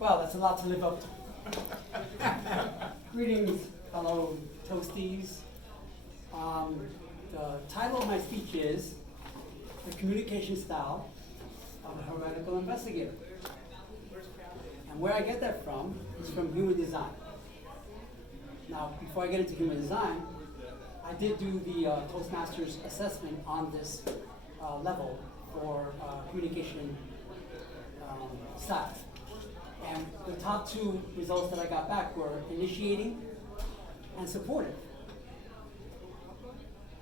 Well, that's a lot to live up to. Greetings, fellow Toasties. The title of my speech is The Communication Style of a Heretical Investigator. And where I get that from is from human design. Now, before I get into human design, I did do the Toastmasters assessment on this level for communication styles. And the top two results that I got back were initiating and supportive.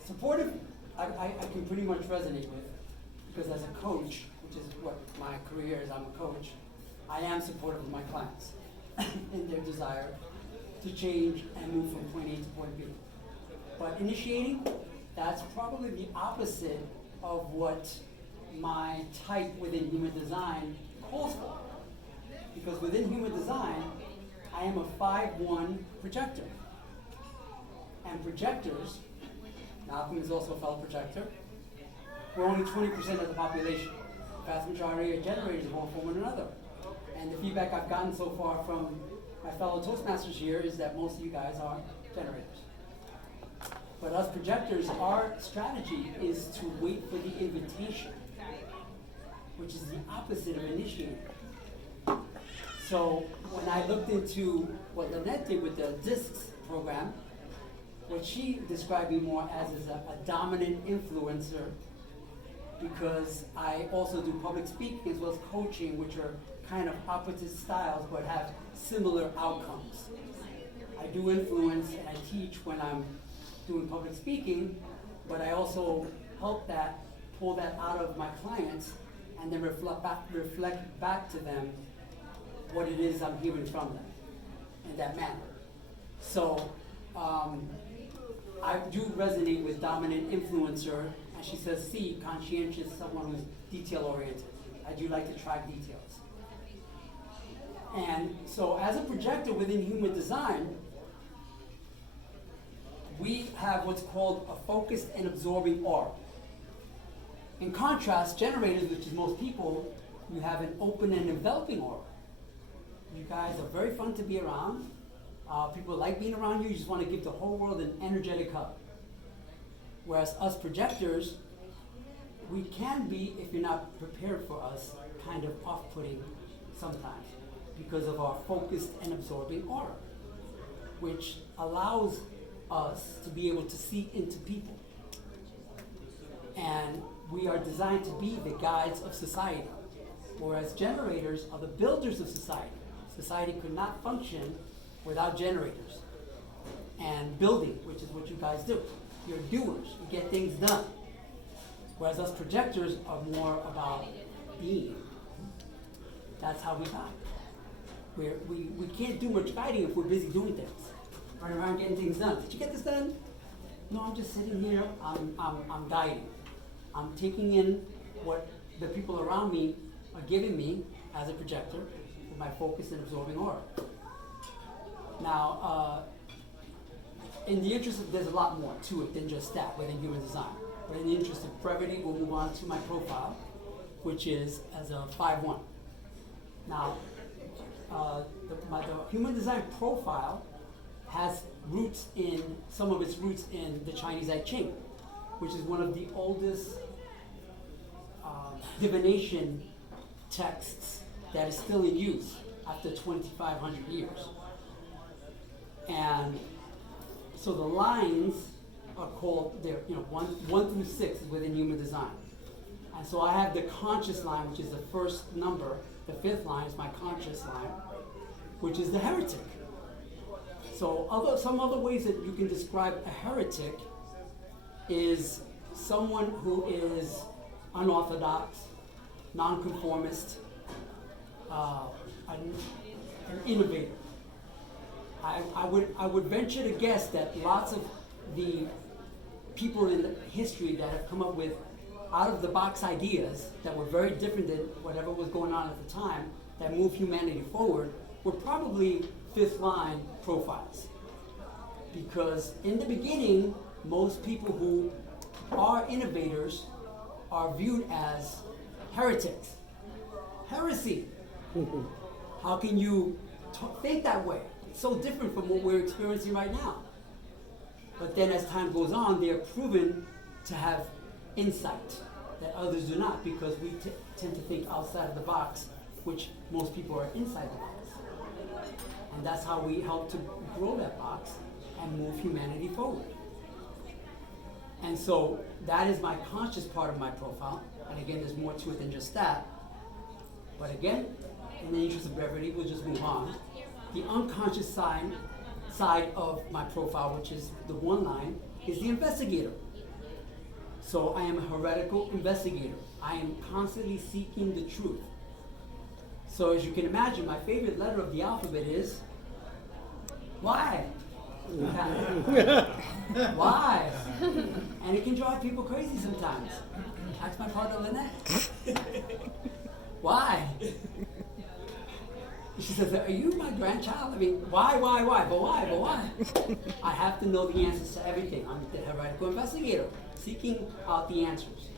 Supportive, I can pretty much resonate with, because as a coach, which is what my career is, I'm a coach, I am supportive of my clients in their desire to change and move from point A to point B. But initiating, that's probably the opposite of what my type within human design calls for. Because within human design, I am a 5-1 projector. And projectors, Malcolm is also a fellow projector, we're only 20% of the population. The vast majority are generators of one form or another. And the feedback I've gotten so far from my fellow Toastmasters here is that most of you guys are generators. But us projectors, our strategy is to wait for the invitation, which is the opposite of initiating. So when I looked into what Lynette did with the DISCS program, what she described me more as is a dominant influencer, because I also do public speaking as well as coaching, which are kind of opposite styles but have similar outcomes. I do influence and I teach when I'm doing public speaking, but I also help that, pull that out of my clients and then reflect back to them what it is I'm hearing from them in that manner. So I do resonate with dominant influencer, and she says, C, conscientious, someone who's detail-oriented. I do like to track details. And so as a projector within human design, we have what's called a focused and absorbing aura. In contrast, generators, which is most people, you have an open and enveloping aura. You guys are very fun to be around. People like being around you. You just want to give the whole world an energetic hug. Whereas us projectors, we can be, if you're not prepared for us, kind of off-putting sometimes because of our focused and absorbing aura, which allows us to be able to see into people. And we are designed to be the guides of society, whereas generators are the builders of society. Society could not function without generators. And building, which is what you guys do. You're doers, you get things done. Whereas us projectors are more about being. That's how we guide. We can't do much guiding if we're busy doing things. Running around getting things done. Did you get this done? No, I'm just sitting here, I'm guiding. I'm taking in what the people around me are giving me as a projector with my focus and absorbing aura. Now, in the interest of, there's a lot more to it than just that within human design. But in the interest of brevity, we'll move on to my profile, which is as a 5-1. Now, the human design profile has roots in, some of its roots in the Chinese I Ching, which is one of the oldest divination texts that is still in use after 2,500 years. And so the lines are called, they're, 1 through 6 within human design. And so I have the conscious line, which is the first number. The 5th line is my conscious line, which is the heretic. So some other ways that you can describe a heretic is someone who is unorthodox, nonconformist, an innovator. I would venture to guess that lots of the people in history that have come up with out-of-the-box ideas that were very different than whatever was going on at the time, that moved humanity forward, were probably 5th line profiles. Because in the beginning, most people who are innovators are viewed as heretics. Heresy. How can you think that way? It's so different from what we're experiencing right now. But then as time goes on, they're proven to have insight that others do not, because we tend to think outside of the box, which most people are inside the box. And that's how we help to grow that box and move humanity forward. And so that is my conscious part of my profile. And again, there's more to it than just that. But again, in the interest of brevity, we'll just move on. The unconscious side of my profile, which is the one line, is the investigator. So I am a heretical investigator. I am constantly seeking the truth. So as you can imagine, my favorite letter of the alphabet is Y. Why? And it can drive people crazy sometimes. Ask my partner Lynette. Why? She says, are you my grandchild? I mean, why? But why? I have to know the answers to everything. I'm the heretical investigator, seeking out the answers.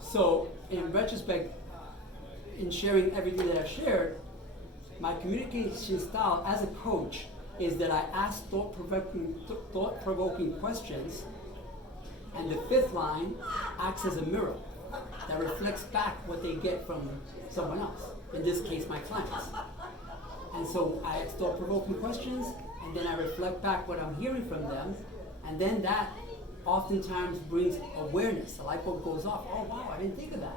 So, in retrospect, in sharing everything that I've shared, my communication style as a coach is that I ask thought-provoking questions, and the fifth line acts as a mirror that reflects back what they get from someone else, in this case, my clients. And so I ask thought-provoking questions, and then I reflect back what I'm hearing from them, and then that oftentimes brings awareness. A light bulb goes off. Oh, wow, I didn't think of that.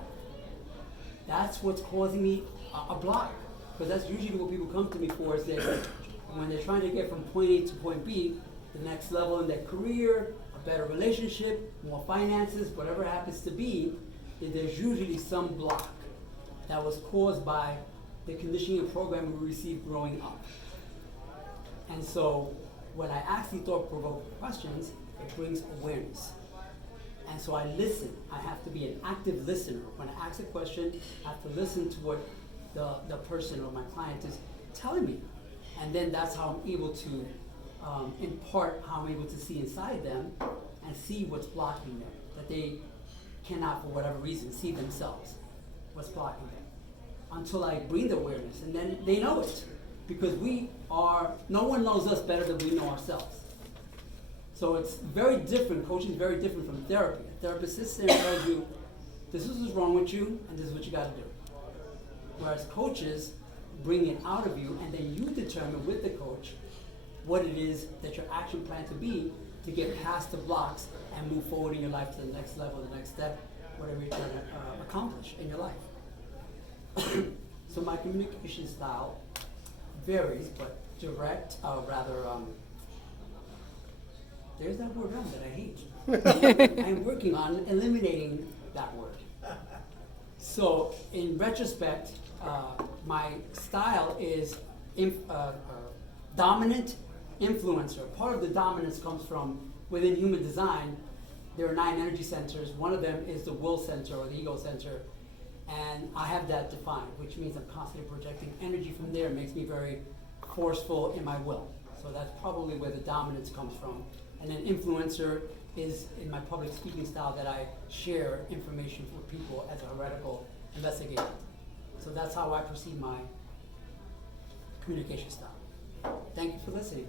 That's what's causing me a block, because that's usually what people come to me for, is that when they're trying to get from point A to point B, the next level in their career, a better relationship, more finances, whatever it happens to be, there's usually some block that was caused by the conditioning and programming we received growing up. And so when I ask these thought-provoking questions, it brings awareness. And so I listen. I have to be an active listener. When I ask a question, I have to listen to what the person or my client is telling me. And then that's how I'm able to impart how I'm able to see inside them and see what's blocking them, that they cannot, for whatever reason, see themselves, what's blocking them, until I bring the awareness, and then they know it, because no one knows us better than we know ourselves. So it's very different. Coaching is very different from therapy. A therapist sits there and tells you, this is what's wrong with you, and this is what you got to do. Whereas coaches bring it out of you, and then you determine with the coach what it is that your action plan to be to get past the blocks and move forward in your life to the next level, the next step, whatever you're trying to accomplish in your life. So my communication style varies, but direct, there's that word that I hate. I'm working on eliminating that word. So in retrospect, my style is dominant influencer. Part of the dominance comes from within human design. There are 9 energy centers. One of them is the will center or the ego center. And I have that defined, which means I'm constantly projecting energy from there. It makes me very forceful in my will. So that's probably where the dominance comes from. And then influencer is in my public speaking style that I share information for people as a heretical investigator. So that's how I perceive my communication style. Thank you for listening.